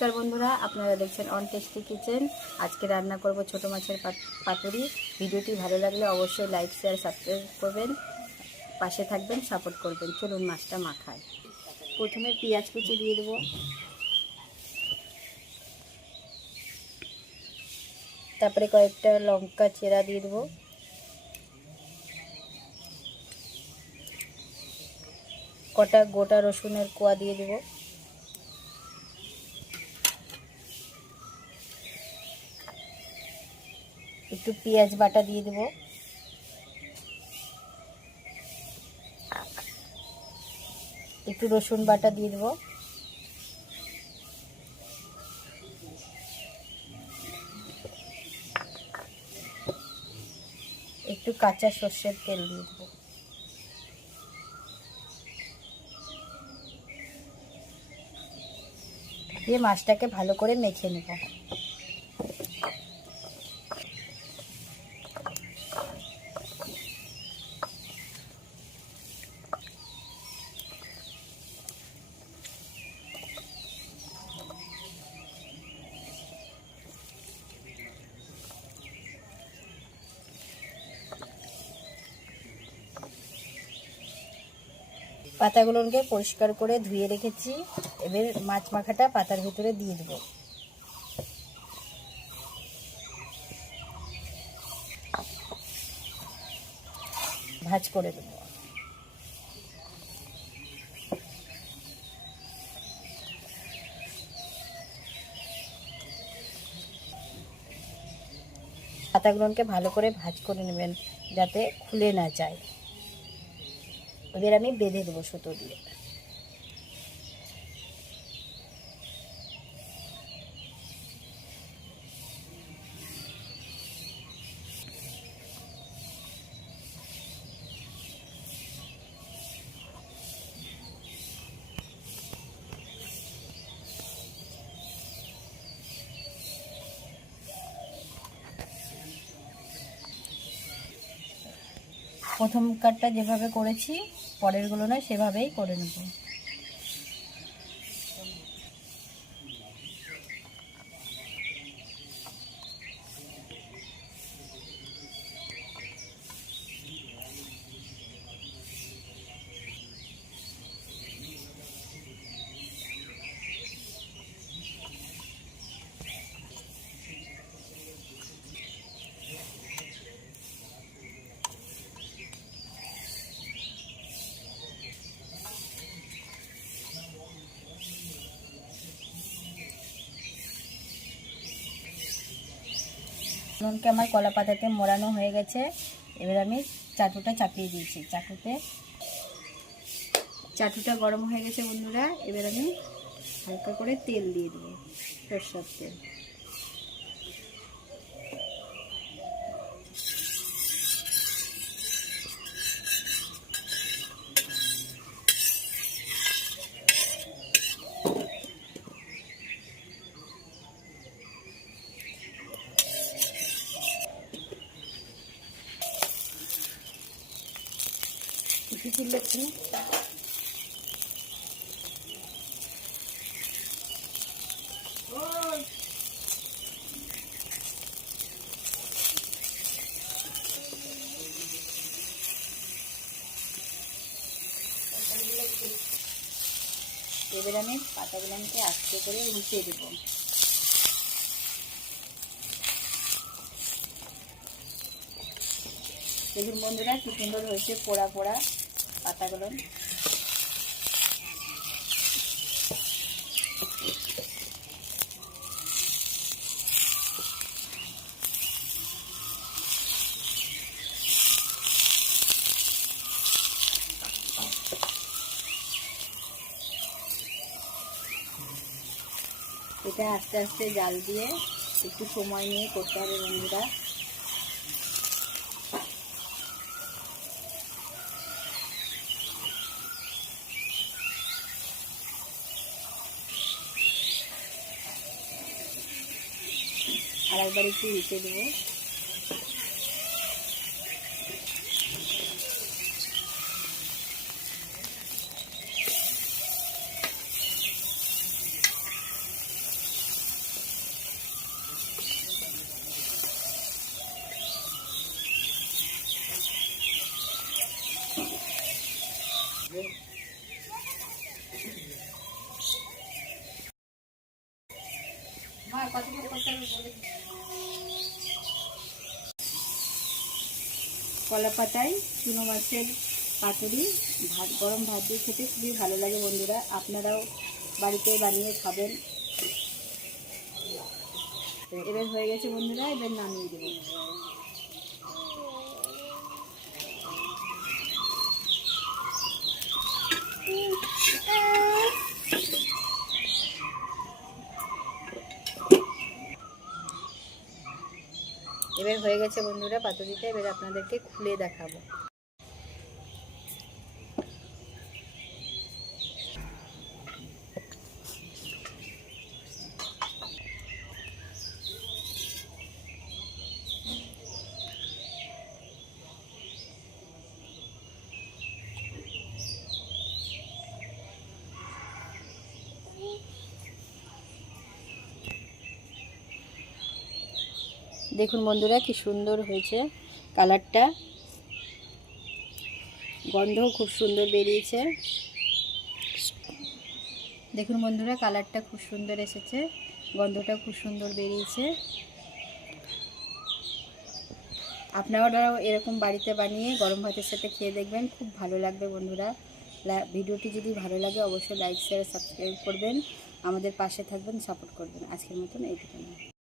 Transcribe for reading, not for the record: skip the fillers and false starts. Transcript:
নমস্কার বন্ধুরা, আপনারা দেখছেন অন টেস্টি কিচেন। আজকে রান্না করব ছোট মাছের পাতুরি। ভিডিওটি ভালো লাগলে অবশ্যই লাইক শেয়ার সাবস্ক্রাইব করবেন, পাশে থাকবেন, সাপোর্ট করবেন। চলুন মাছটা মাখাই। প্রথমে পেঁয়াজ কুচি দিয়ে দেবো, তারপরে কয়েকটা লঙ্কা চেরা দিয়ে দেবো, কটা গোটা রসুনের কোয়া দিয়ে দেবো, একটু পেঁয়াজ বাটা দিয়ে দেবো, একটু রসুন বাটা দিয়ে দেবো, একটু কাঁচা সর্ষের তেল দিয়ে দেবো, দিয়ে মাছটাকে ভালো করে মেখে নেব। পাতাগুলোকে পরিষ্কার করে ধুয়ে রেখেছি। এবার মাছ মাখাটা পাতার ভিতরে দিয়ে দেবো। ভাজ করে দেবো। পাতাগুলোকে ভালো করে ভাজ করে নেবেন যাতে খুলে না যায়। এবার আমি বেঁধে দেবো সুতো দিয়ে। প্রথম কাটটা যেভাবে করেছি পরেরগুলো না সেভাবেই করে নেব। নুনকে আমার কলা পাতাতে মোড়ানো হয়ে গেছে। এবার আমি চাটুটা চাপিয়ে দিয়েছি। চাটুটা গরম হয়ে গেছে বন্ধুরা। এবার আমি হালকা করে তেল দিয়ে দেবো, সরষের তেল। কিছু চিল্লাচ্ছি না। এবার আমি পাতাগুলোকে আস্তে করে উল্টে দেবো। দেখুন বন্ধুরা কি সুন্দর হয়েছে পোড়া পোড়া পাতাগুলো। এটা আস্তে আস্তে জাল দিয়ে একটু সময় নিয়ে করতে হবে বন্ধুরা। আর একবার একটু উল্টে দেবো। কলা পাতায় চুনো মাছের পাতুরি ভাত, গরম ভাত দিয়ে খেতে খুবই ভালো লাগে বন্ধুরা। আপনারাও বাড়িতে বানিয়ে খাবেন। এবার হয়ে গেছে বন্ধুরা, এবার নামিয়ে দেবো। এবার হয়ে গেছে বন্ধুরা পাতুরিটা, এবার আপনাদেরকে খুলে দেখাবো। দেখুন বন্ধুরা কি সুন্দর হয়েছে কালারটা, গন্ধও খুব সুন্দর বেরিয়েছে। দেখুন বন্ধুরা কালারটা খুব সুন্দর এসেছে, গন্ধটা খুব সুন্দর বেরিয়েছে। আপনারাও এরকম বাড়িতে বানিয়ে গরম ভাতের সাথে খেয়ে দেখবেন, খুব ভালো লাগবে বন্ধুরা। ভিডিওটি যদি ভালো লাগে অবশ্যই লাইক শেয়ার সাবস্ক্রাইব করবেন, আমাদের পাশে থাকবেন, সাপোর্ট করবেন। আজকের মতন এইটুকু।